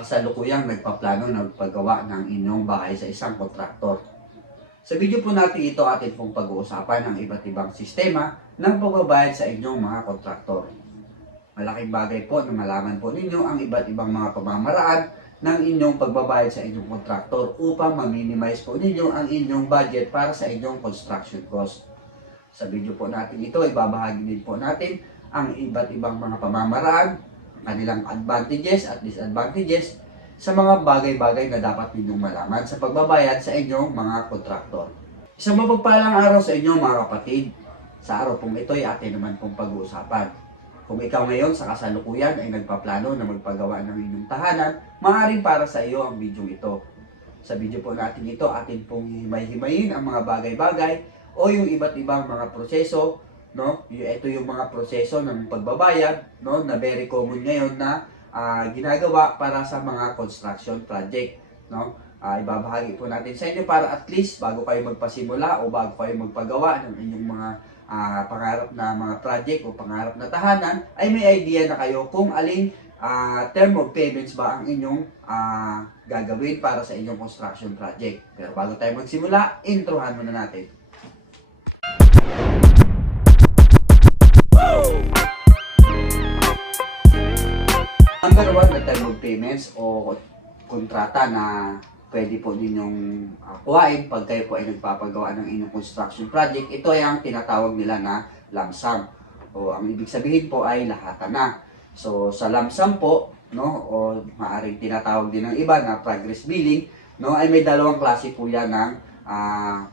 kasalukuyang nagpaplano ng paggawa ng inyong bahay sa isang kontraktor. Sa video po natin ito atin pong pag-uusapan ang iba't ibang sistema ng pagbabayad sa inyong mga kontraktor. Malaking bagay po na malaman po ninyo ang iba't ibang mga pamamaraan ng inyong pagbabayad sa inyong kontraktor upang ma-minimize po ninyo ang inyong budget para sa inyong construction cost. Sa video po natin ito, ibabahagi din po natin ang iba't ibang mga pamamaraan, kanilang advantages at disadvantages sa mga bagay-bagay na dapat ninyong malaman sa pagbabayad sa inyong mga kontraktor. Isang mapagpalang araw sa inyo mga kapatid. Sa araw pong ito ay atin naman pong pag-uusapan. Kung ikaw ngayon sa kasalukuyan ay nagpaplano na magpagawa ng inyong tahanan, maaaring para sa iyo ang video ito. Sa video po natin ito, atin pong himay-himayin ang mga bagay-bagay o yung iba't ibang mga proseso, no? Ito yung mga proseso ng pagbabayad, no, na very common ngayon na ginagawa para sa mga construction project, no? Ibabahagi po natin sa inyo para at least bago kayo magpasimula o bago kayo magpagawa ng inyong mga pangarap na mga project o pangarap na tahanan ay may idea na kayo kung aling term of payments ba ang inyong gagawin para sa inyong construction project. Pero bago tayo magsimula, introhan muna natin. Ang number one na term of payments o kontrata na pwede po ninyong kuhain pag kayo po ay nagpapagawa ng inyong construction project, ito ay ang tinatawag nila na lump sum. O ang ibig sabihin po ay lahatan na. So sa lump sum po, no, o maaaring tinatawag din ng iba na progress billing, no, ay may dalawang klase po yan ng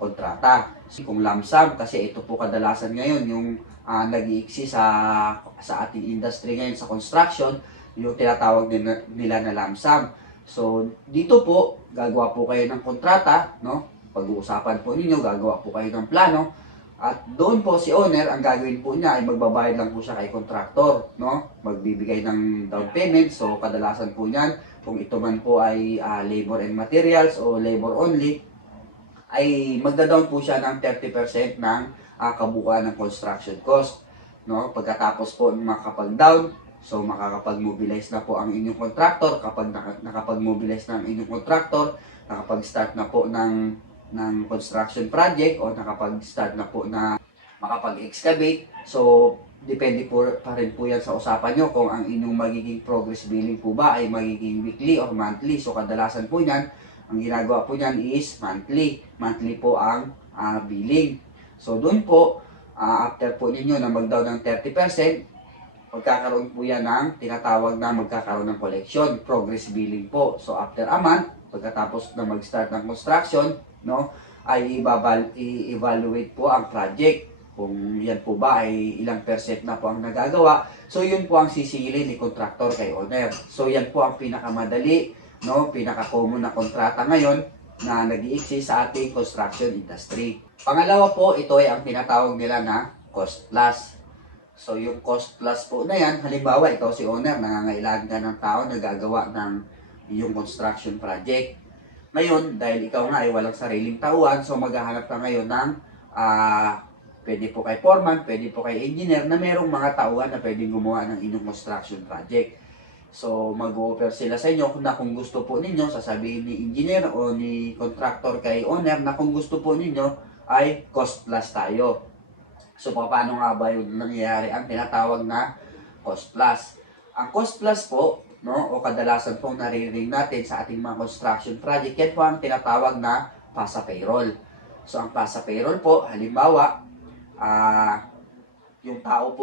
kontrata. Kung lump sum, kasi ito po kadalasan ngayon yung nag-iiksi sa ating industry ngayon sa construction, yung tinatawag nila na lump sum. So, dito po, gagawa po kayo ng kontrata, no? Pag-uusapan po ninyo, gagawa po kayo ng plano. At doon po si owner, ang gagawin po niya ay magbabayad lang po siya kay contractor, no? Magbibigay ng down payment. So, kadalasan po niyan, kung ito man po ay labor and materials o labor only, ay magda-down po siya ng 30% ng kabuuan ng construction cost, no? Pagkatapos po makapag-down, so makakapag-mobilize na po ang inyong contractor. Kapag nakapag-mobilize na ang inyong contractor, nakapag-start na po ng construction project o nakapag-start na po na makapag-excavate. So depende po pa rin po yan sa usapan nyo kung ang inyong magiging progress billing po ba ay magiging weekly or monthly. So kadalasan po yan, ang ginagawa po yan is monthly. Monthly po ang billing. So doon po, after po ninyo na mag-down ng 30%, magkakaroon po yan ng tinatawag na magkakaroon ng collection, progress billing po. So after a month, pagkatapos na mag-start ng construction, no, ay i-evaluate po ang project. Kung yan po ba ay ilang percent na po ang nagagawa. So yun po ang sisingilin ni contractor kay owner. So yan po ang pinakamadali, no, pinaka-common na kontrata ngayon na nag-iiksi sa ating construction industry. Pangalawa po, ito ay ang tinatawag nila na cost plus. So yung cost plus po na yan, halimbawa ikaw si owner, nangangailangan ka ng tao na gagawa ng iyong construction project. Ngayon, dahil ikaw nga ay walang sariling tauhan, so maghahanap ka ngayon ng pwede po kay foreman, pwede po kay engineer na merong mga tauhan na pwedeng gumawa ng inyong construction project. So mag-offer sila sa inyo na kung gusto po ninyo, sasabihin ni engineer o ni contractor kay owner na kung gusto po ninyo ay cost plus tayo. So, paano nga ba yung nangyayari ang tinatawag na cost plus? Ang cost plus po, no, o kadalasan pong naririnig natin sa ating mga construction project, yan po ang tinatawag na PASA payroll. So, ang PASA payroll po, halimbawa, yung tao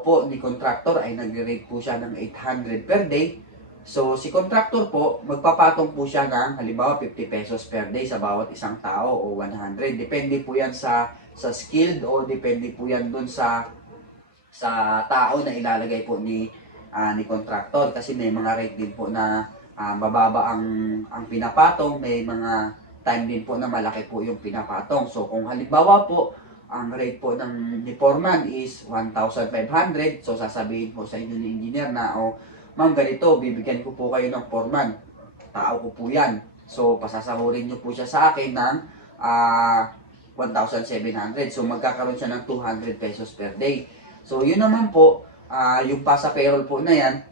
po ni contractor ay nagre-rate po siya ng 800 per day. So, si contractor po, magpapatong po siya ng halimbawa 50 pesos per day sa bawat isang tao o 100. Depende po yan sa skilled o depende po yan dun sa tao na ilalagay po ni contractor. Kasi may mga rate din po na mababa ang pinapatong, may mga time din po na malaki po yung pinapatong. So, kung halimbawa po, ang rate po ni foreman is 1,500. So, sasabihin po sa inyo ni engineer na, ma'am, ganito, bibigyan ko po kayo ng foreman. Tao ko po yan. So, pasasahurin nyo po siya sa akin ng 1,700. So, magkakaroon siya ng 200 pesos per day. So, yun naman po, yung PASA payroll po na yan,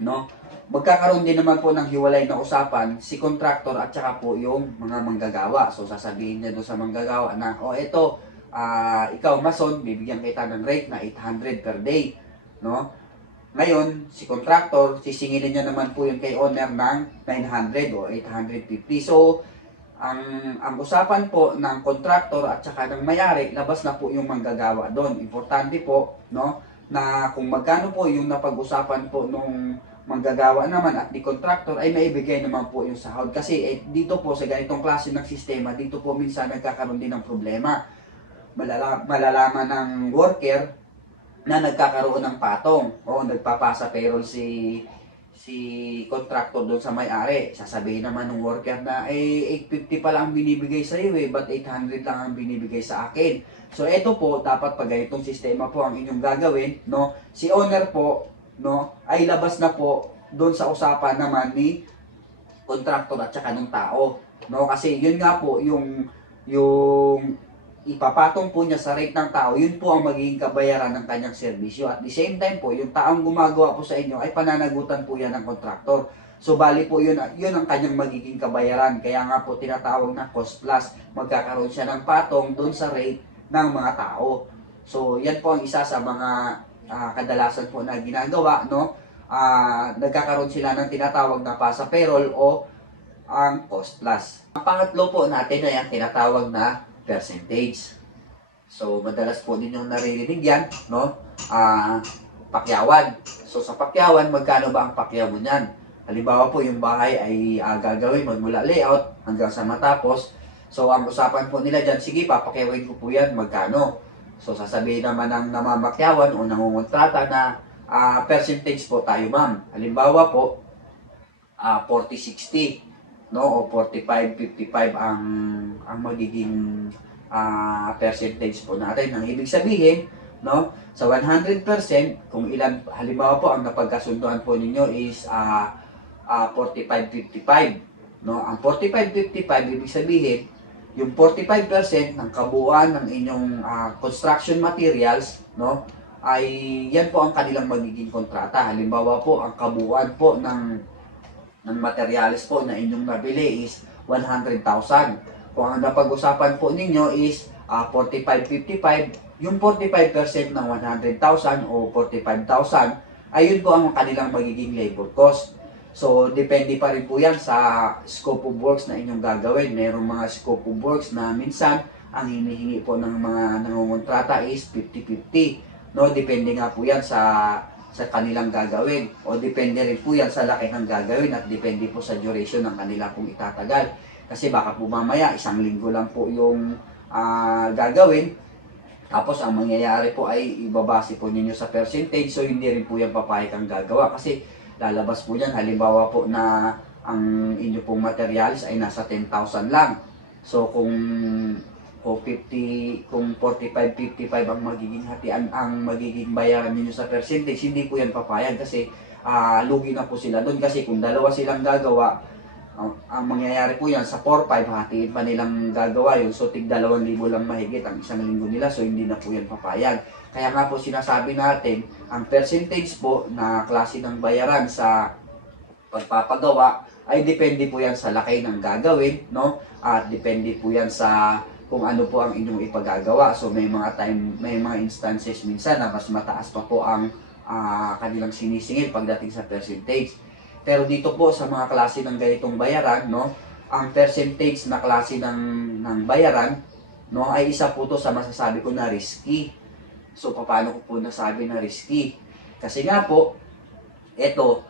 no, magkakaroon din naman po ng hiwalay na usapan si contractor at saka po yung mga manggagawa. So sasabihin niya doon sa manggagawa na, o eto, ikaw mason, bibigyan kita ng rate na 800 per day, no? Ngayon, si contractor, sisingilin niya naman po yun kay owner ng 900 o 850. So, ang usapan po ng contractor at saka ng may-ari, labas na po yung manggagawa doon. Importante po, no, na kung magkano po yung napag-usapan po nung manggagawa naman at ni contractor ay maibigay naman po yung sahod. Kasi dito po sa ganitong klase ng sistema, dito po minsan nagkakaroon din ng problema. Malalaman ng worker na nagkakaroon ng patong o nagpapasa payroll si contractor doon sa may-ari. Sasabihin naman ng worker na 850 pa lang ang binibigay sa iyo but 800 lang ang binibigay sa akin. So ito po, dapat pag ganitong sistema po ang inyong gagawin, no, si owner po, no, ay labas na po doon sa usapan naman ni contractor at saka ng tao, no, kasi yun nga po yung ipapatong po niya sa rate ng tao, yun po ang magiging kabayaran ng kanyang serbisyo. At the same time po, yung taong gumagawa po sa inyo ay pananagutan po yan ng kontraktor. So bali po yun ang kanyang magiging kabayaran. Kaya nga po tinatawag na cost plus. Magkakaroon siya ng patong doon sa rate ng mga tao. So yan po ang isa sa mga kadalasan po na ginagawa, no? Nagkakaroon sila ng tinatawag na pasa payroll o ang cost plus. Ang pangatlo po natin ay ang tinatawag na percentage. So, madalas po ninyong naririnig yan, no? Pakyawan. So, sa pakyawan, magkano ba ang pakyaw mo niyan? Halimbawa po, yung bahay ay gagawin magmula layout hanggang sa matapos. So, ang usapan po nila dyan, sige, papakyawin ko po yan, magkano? So, sasabihin naman ng namamakyawan o nangungontrata na percentage po tayo, ma'am. Halimbawa po, 40-60. No, o 45-55 ang magiging percentage po natin. Ang ibig sabihin, no, sa 100%, kung ilan, halimbawa po, ang napagkasunduan po ninyo is 45-55. No, ang 45-55, ibig sabihin, yung 45% ng kabuuan ng inyong construction materials, no, ay yan po ang kanilang magiging kontrata. Halimbawa po, ang kabuuan po ng materyales po na inyong nabili is 100,000. Kung ang napag-usapan po ninyo is 45-55, yung 45% ng 100,000 o 45,000, ayun po ang kanilang magiging labor cost. So, depende pa rin po yan sa scope of works na inyong gagawin. Merong mga scope of works na minsan, ang hinihingi po ng mga nangungontrata is 50-50. No, depende nga po yan sa kanilang gagawin o depende rin po yan sa laki ng gagawin at depende po sa duration ng kanila pong itatagal. Kasi baka po mamaya 1 linggo lang po yung gagawin, tapos ang mangyayari po ay ibabase po ninyo sa percentage, so hindi rin po yan papayag ang gagawa kasi lalabas po yan halimbawa po na ang inyo pong materials ay nasa 10,000 lang. So kung 45-55 ang magiging hatian, ang magiging bayaran niyo sa percentage, hindi po yan papayag kasi lugi na po sila doon. Kasi kung dalawa silang gagawa, ang mangyayari po yan sa 4-5, hatiin pa nilang gagawa yun. So tig 2,000 lang mahigit ang 1 linggo nila, so hindi na po yan papayag. Kaya nga po sinasabi natin, ang percentage po na klase ng bayaran sa pagpapagawa ay depende po yan sa laki ng gagawin, no? At depende po yan sa kung ano po ang inyong ipagagawa. So may mga instances minsan na mas mataas pa po ang kanilang sinisingil pagdating sa percentage. Pero dito po sa mga klase ng ganitong bayaran, no, ang percentage na klase ng bayaran, no, ay isa po to sa masasabi ko na risky. So paano ko po nasabi na risky? Kasi nga po, eto,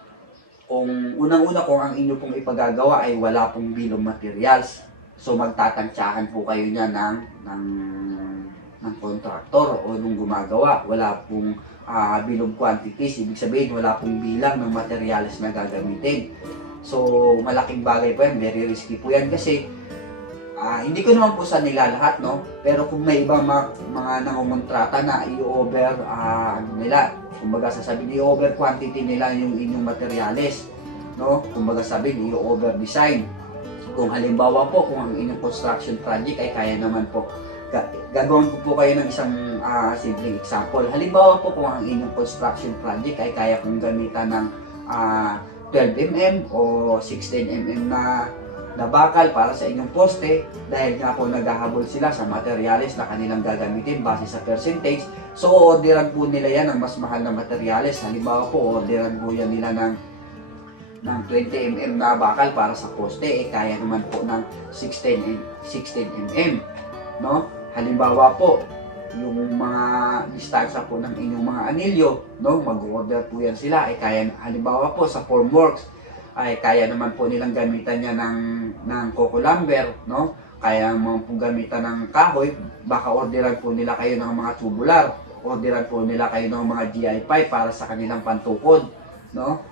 kung unang-una kung ang inyo pong ipagagawa ay wala pong bill of materials, so magtatantsahan po kayo niya ng contractor o nung gumagawa. Wala pong bill of quantities, ibig sabihin wala pong bilang ng materials na gagamitin. So malaking bagay po yan, very risky po yan kasi hindi ko naman po sa nila lahat, no? Pero kung may ibang mga nangungontrata na i-over nila, kumbaga sasabihin i-over quantity nila yung inyong materials, no? Kumbaga sabihin i-over design. Kung halimbawa po, kung ang inyong construction project ay kaya naman po, gagawin ko po kayo ng isang simple example. Halimbawa po, kung ang inyong construction project ay kaya kong gamitan ng 12mm o 16mm na bakal para sa inyong poste dahil nga po naghahabol sila sa materyales na kanilang gagamitin base sa percentage. So, orderan po nila yan ng mas mahal na materyales. Halimbawa po, orderan po yan nila ng 20mm na bakal para sa poste, kaya naman po ng 16mm, no? Halimbawa po, yung mga distansya po ng inyong mga anilyo, no? Mag-order po yan sila, kaya, halimbawa po sa formworks, ay kaya naman po nilang gamitan niya ng coco lumber, no? Kaya naman po gamitan ng kahoy, baka orderan po nila kayo ng mga tubular, orderan po nila kayo ng mga GI pipe para sa kanilang pantukod, no?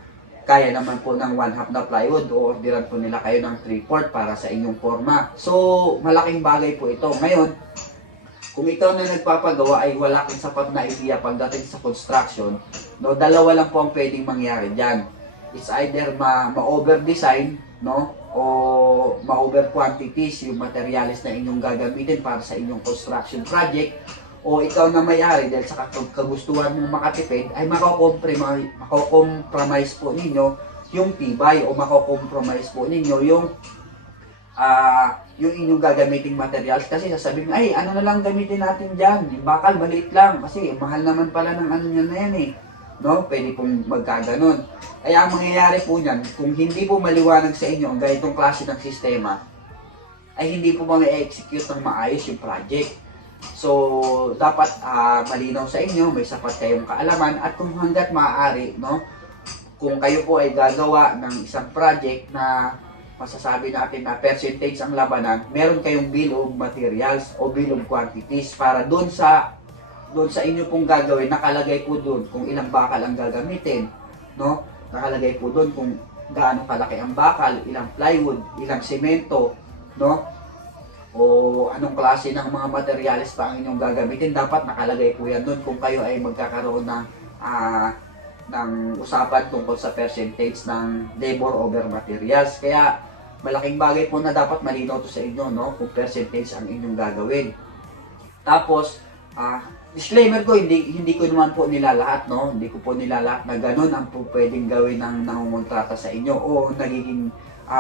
Kaya naman po ng 1/2 na plywood o orderan po nila kayo ng 3/4 para sa inyong forma. So, malaking bagay po ito. Ngayon, kung ikaw na nagpapagawa ay wala kang sapat na idea pagdating sa construction, no, dalawa lang po ang pwedeng mangyari dyan. It's either ma-over-design, no, o ma-over quantities yung materials na inyong gagamitin para sa inyong construction project, o ikaw na may-ari dahil sa kagustuhan mong makatipid ay mako-compromise po ninyo yung tibay o mako-compromise po ninyo yung inyong gagamiting materials, kasi sasabihin, ay ano na lang gamitin natin dyan, yung bakal maliit lang kasi mahal naman pala ng ano nyo na yan no? Pwede pong magkaganon. Ay ang mangyayari po niyan, kung hindi po maliwanag sa inyo ang ganitong klase ng sistema, ay hindi po ma-execute ng maayos yung project. So, dapat malinaw sa inyo, may sapat kayong kaalaman, at kung hanggat maaari, no, kung kayo po ay gagawa ng isang project na masasabi natin na percentage ang labanan, meron kayong bill of materials o bill of quantities para doon sa inyo pong gagawin, nakalagay po doon kung ilang bakal ang gagamitin, no? Nakalagay po doon kung gaano kalaki ang bakal, ilang plywood, ilang semento, no? O anong klase ng mga materyales pa ang inyong gagamitin, dapat nakalagay po yan doon kung kayo ay magkakaroon ng usapan tungkol sa percentage ng labor over materials. Kaya malaking bagay po na dapat malinaw to sa inyo, no, kung percentage ang inyong gagawin. Tapos disclaimer ko, hindi ko naman po nilalahat, no, hindi ko po nilalahat na ganun ang po pwedeng gawin ng nangungontrata sa inyo o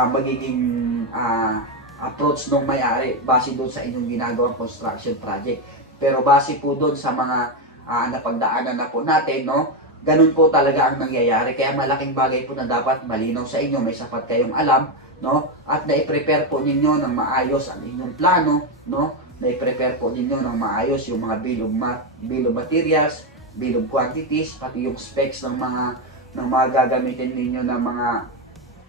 magiging approach ng may-ari base doon sa inyong ginagawang construction project. Pero base po doon sa mga napagdaanan na po natin, no, ganun po talaga ang nangyayari. Kaya malaking bagay po na dapat malinaw sa inyo, may sapat kayong alam, no, at na-prepare po ninyo ng maayos ang inyong plano, no, na-prepare po ninyo ng maayos yung mga bill of materials, bill of quantities, pati yung specs ng mga gagamitin ninyo ng mga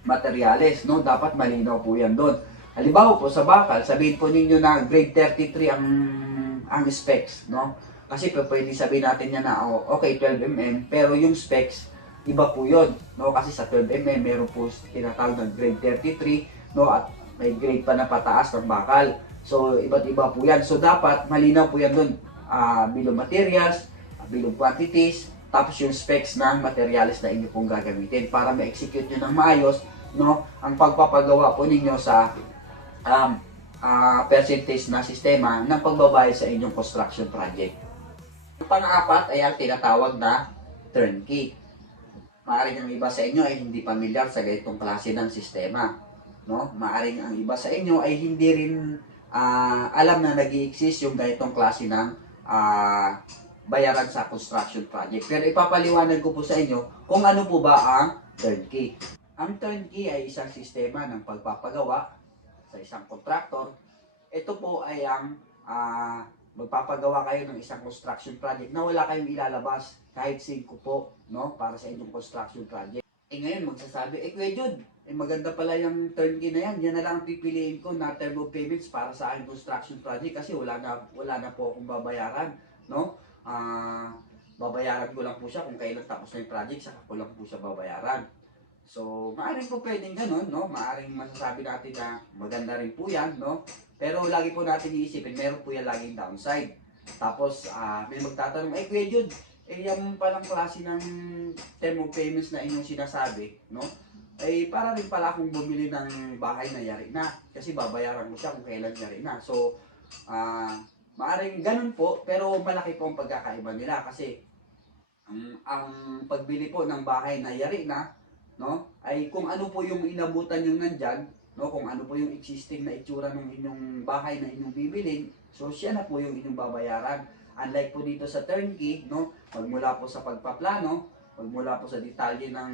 materyales, no, dapat malinaw po yan doon. Halimbawa po sa bakal, sabihin po ninyo na grade 33 ang specs, no? Kasi pwede sabihin natin yan na okay 12mm, pero yung specs iba po 'yon, no? Kasi sa 12mm meron po tinatawag na grade 33, no? At may grade pa na pataas ng bakal. So iba't iba po 'yan. So dapat malinaw po 'yan doon. Bill of materials, bill of quantities, tapos yung specs ng materials na inyo pong gagamitin para ma-execute nyo ng maayos, no, ang pagpapagawa po ninyo sa percentage na sistema ng pagbabayad sa inyong construction project. Ang pang-apat ay ang tinatawag na turnkey. Maaaring ang iba sa inyo ay hindi pamilyar sa ganitong klase ng sistema, no? Maaaring ang iba sa inyo ay hindi rin alam na nag-i-exist yung ganitong klase ng bayaran sa construction project. Pero ipapaliwanag ko po sa inyo kung ano po ba ang turnkey. Ang turnkey ay isang sistema ng pagpapagawa sa isang kontraktor. Ito po ay ang magpapagawa kayo ng isang construction project na wala kayong ilalabas kahit 5 po, no, para sa inyong construction project. Ngayon magsasabi, Kuya Jude, maganda pala yung turnkey na yan. Yan na lang ang pipiliin ko na term of payments para sa aking construction project kasi wala na po akong babayaran, no? Babayaran ko lang po siya kung kailan tapos na yung project, saka ko lang po siya babayaran. So, maaaring po pwedeng ganun, no? Maaaring masasabi natin na maganda rin po yan, no? Pero lagi po natin iisipin, meron po yan laging downside. Tapos, may magtatanong, Kuya Jude, yan palang klase ng term of payments na inyong sinasabi, no? Para rin pala akong bumili ng bahay na yari na. Kasi babayaran mo siya kung kailan yari na. So, maaaring ganun po, pero malaki po ang pagkakaiba nila. Kasi, ang pagbili po ng bahay na yari na, no, ay kung ano po yung inabutan yung nandyan, no, kung ano po yung existing na itsura ng inyong bahay na inyong bibilin, so siya na po yung inyong babayaran. Unlike po dito sa turnkey, no, magmula po sa pagpaplano, magmula po sa detalye ng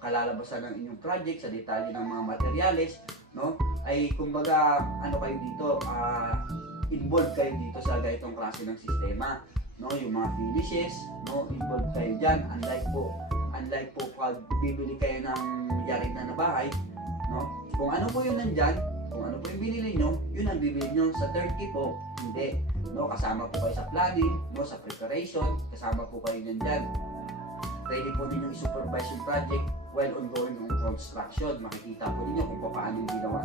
kalalabasan ng inyong project, sa detalye ng mga materyales, no, ay kumbaga ano kayo dito, involved kayo dito sa ganitong klase ng sistema, no, yung mga finishes, no, involved kayo diyan. Unlike po pag bibili kayo ng yarig na bahay, no, kung ano po yung nandyan, kung ano po yung binili nyo, yun ang bibili nyo. Sa turnkey po, hindi, no, kasama po kayo sa planning, no, sa preparation, kasama po kayo nandyan. Pwede po ninyong i-supervise yung project while ongoing yung construction. Makikita po ninyo kung paano yung ginawa,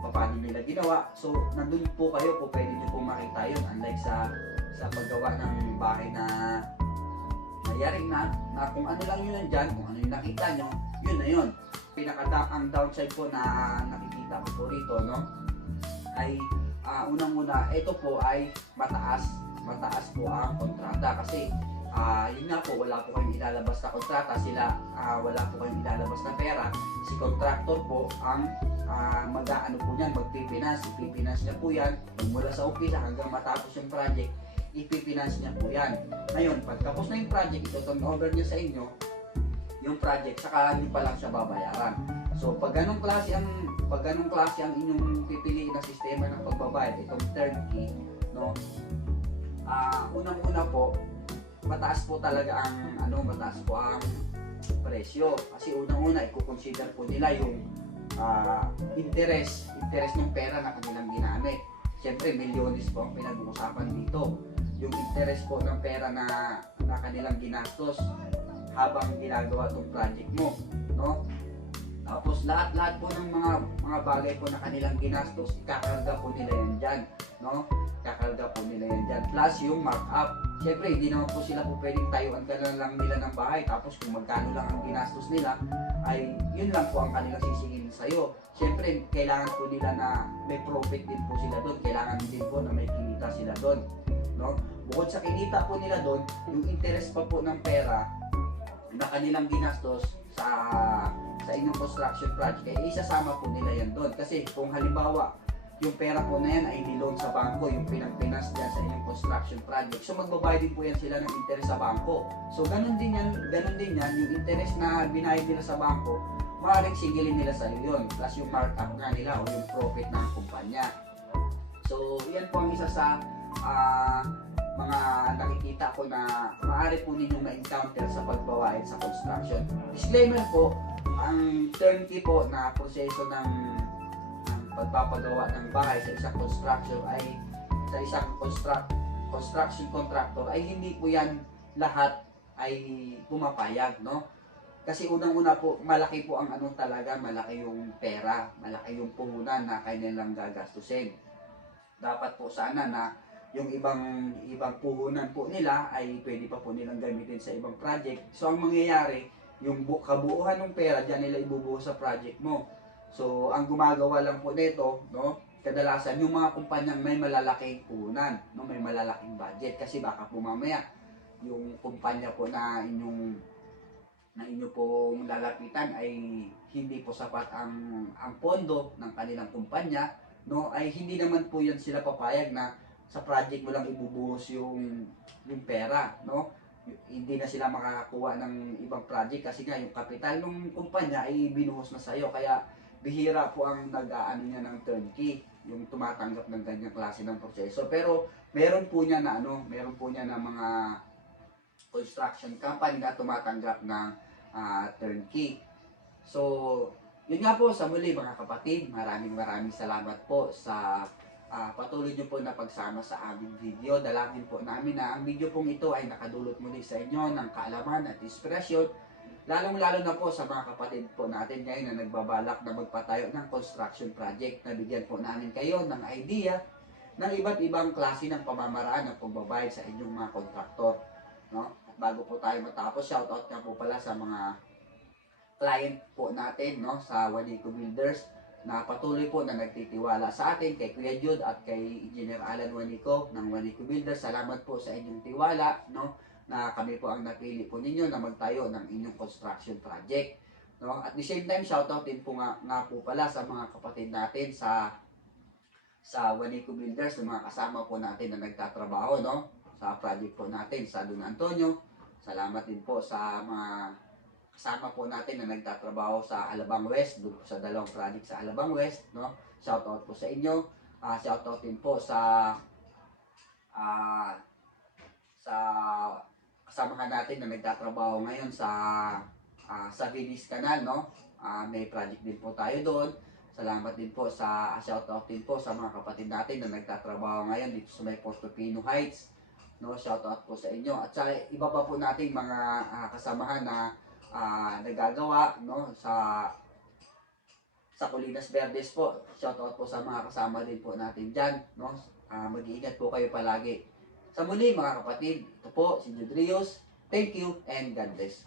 kung paano nila ginawa. So, nandun po kayo po, pwede nyo po makita yun. Unlike sa paggawa ng bahay na nayaring na kung ano lang yun nandyan, kung ano yung nakita nyo, yun na yun. Ang downside po na nakikita ko po rito, no, ay unang-una, ito po ay mataas po ang kontrata kasi yun nga po, wala po kayong ilalabas na kontrata, wala po kayong ilalabas na pera. Si contractor po ang mag-aano po niyan, ipipinance niya po yan, mula sa umpisa hanggang matapos yung project, ipipinance niya po yan. Ngayon, pagtapos na yung project, ito-turn over niya sa inyo yung project, saka nyo pa lang siya babayaran. So, pag ganong klase ang inyong pipiliin na sistema ng pagbabayad, itong turnkey, no, unang-una po, mataas po ang presyo. Kasi unang-una, i-consider po nila yung interest ng pera na kanilang ginamit. Siyempre, milyones po ang pinag-uusapan dito. Yung interest po ng pera na kanilang ginastos habang ginagawa itong project mo, no? Tapos lahat po ng mga bagay po na kanilang ginastos, ikakarga po nila yan dyan, no? Kakarga po nila yan dyan. Plus yung markup. Siyempre, hindi naman po sila po pwedeng tayuan ka lang nila ng bahay. Tapos kung magkano lang ang ginastos nila, ay yun lang po ang kanilang sisingin sa'yo. Siyempre, kailangan po nila na may profit din po sila doon. Kailangan din po na may kinita sila doon, no? Bukod sa kinita po nila doon, yung interest pa po ng pera na kanilang ginastos sa inyong construction project, ay isasama po nila yan doon. Kasi kung halimbawa, yung pera po na yan ay niloan sa bangko, yung pinang-pinas dyan sa inyong construction project. So magbabayad din po yan sila ng interest sa bangko. So ganun din yan, yung interest na binayad nila sa bangko, maaaring sigilin nila sa iyo yun. Plus yung markup nga nila o yung profit ng kumpanya. So yan po ang isa sa mga nakikita ko na maaari po ninyong ma-encounter sa pagbabayad sa construction. Disclaimer po, ang turnkey po na proseso ng pagpapagawa ng bahay sa isang construction contractor ay hindi po yan lahat ay pumapayag, no? Kasi unang-una po, malaki po ang malaki yung pera, malaki yung puhunan na kanilang gagastusin. Dapat po sana na yung ibang puhunan po nila ay pwede pa po nilang gamitin sa ibang project. So ang mangyayari, yung kabuuhan ng pera diyan nila ibubuhos sa project mo. So ang gumagawa lang po nito, no, kadalasan yung mga kumpanyang may malalaking puhunan, no, may malalaking budget, kasi baka po mamaya yung kumpanya po na inyo pong lalapitan ay hindi po sapat ang pondo ng kanilang kumpanya, no, ay hindi naman po yan sila papayag na sa project mo lang ibubuhos yung pera, no? Hindi na sila makakakuha ng ibang project kasi nga yung kapital ng kumpanya ay binuhos na sa iyo. Kaya bihira po ang nag-aano niya ng turnkey, yung tumatanggap ng ganyang klase ng proseso. Pero meron po niya na mga construction company na tumatanggap ng turnkey. So, yun nga po, sa muli mga kapatid, maraming salamat po sa patuloy nyo po na pagsama sa aming video. Dalangin po namin na ang video pong ito ay nakadulot muli sa inyo ng kaalaman at inspirasyon, lalong-lalo na po sa mga kapatid po natin ngayon na nagbabalak na magpatayo ng construction project. Nabigyan po namin kayo ng idea ng iba't ibang klase ng pamamaraan ng pagbabayad sa inyong mga kontraktor, no? At bago po tayo matapos, shoutout nga po pala sa mga client po natin, no, sa Wanico Builders, na patuloy po na nagtitiwala sa atin, kay Kuya Jude at kay Engineer Alan Wanico ng Wanico Builders. Salamat po sa inyong tiwala, no, na kami po ang napili po ninyo na magtayo ng inyong construction project. No? At the same time, shoutout din po nga po pala sa mga kapatid natin sa Wanico Builders, na mga kasama po natin na nagtatrabaho, no? Sa project po natin sa Don Antonio. Salamat din po sa mga kasama po natin na nagtatrabaho sa Alabang West, doon po sa dalawang project sa Alabang West, no? Shoutout po sa inyo. Shoutout din po sa sa kasamahan natin na nagtatrabaho ngayon sa Venice Canal, no? May project din po tayo doon. Salamat din po shoutout din po sa mga kapatid natin na nagtatrabaho ngayon dito sa may Portofino Heights, no? Shoutout po sa inyo. At sa iba pa po nating mga kasamahan na nagagawa, no, sa Colinas Verdes po. Shoutout po sa mga kasama din po natin diyan, no. Mag-iingat po kayo palagi. Sa muli mga kapatid, ito po si Jude Rios. Thank you and God bless.